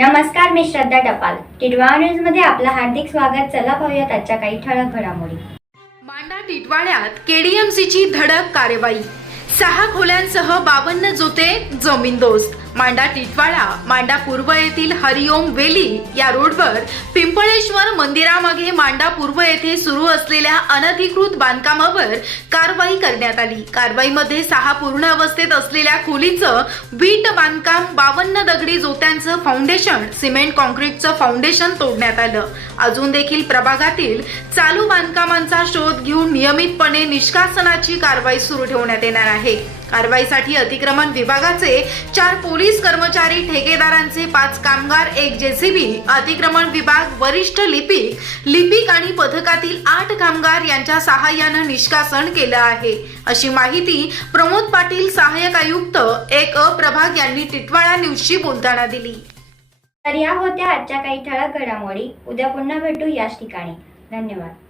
नमस्कार मी श्रद्धा टपाल. टिडवा न्यूजमध्ये आपलं हार्दिक स्वागत. चला पाहूयात आजच्या काही ठळक घडामोडी. मांडा टिटवाळ्यात केडीएमसीची धडक कार्यवाही. सहा खोल्यांसह बावन्न जोते जमीनदोस्त मांडा टिटवाळा मांडा पूर्व येथील हरिओम वेली या रोडवर पिंपळेश्वर मंदिरामागे मांडा पूर्व येथे सुरू असलेल्या अनधिकृत बांधकामावर कारवाई करण्यात आली. कारवाईमध्ये सहा पूर्ण अवस्थेत असलेल्या खोलीचं वीट बांधकाम बावन्न दगडी जोत्यांचं फाउंडेशन सिमेंट कॉन्क्रीटचं फाउंडेशन तोडण्यात आलं. अजून देखील प्रभागातील चालू बांधकामांचा शोध घेऊन नियमितपणे निष्कासनाची कारवाई सुरू ठेवण्यात येणार आहे. कारवाईसाठी अतिक्रमण विभागाचे चार पोलीस कर्मचारी ठेकेदारांचे पाच कामगार एक जेसीबी अतिक्रमण विभाग वरिष्ठ लिपिक लिपिक आणि पथकातील आठ कामगार यांच्या सहाय्यानं निष्कासन केलं आहे. अशी माहिती प्रमोद पाटील सहाय्यक आयुक्त एक अ प्रभाग यांनी टिटवाळा न्यूजशी बोलताना दिली. तर या होत्या आजच्या काही ठळक घडामोडी. उद्या पुन्हा भेटू याच ठिकाणी. धन्यवाद.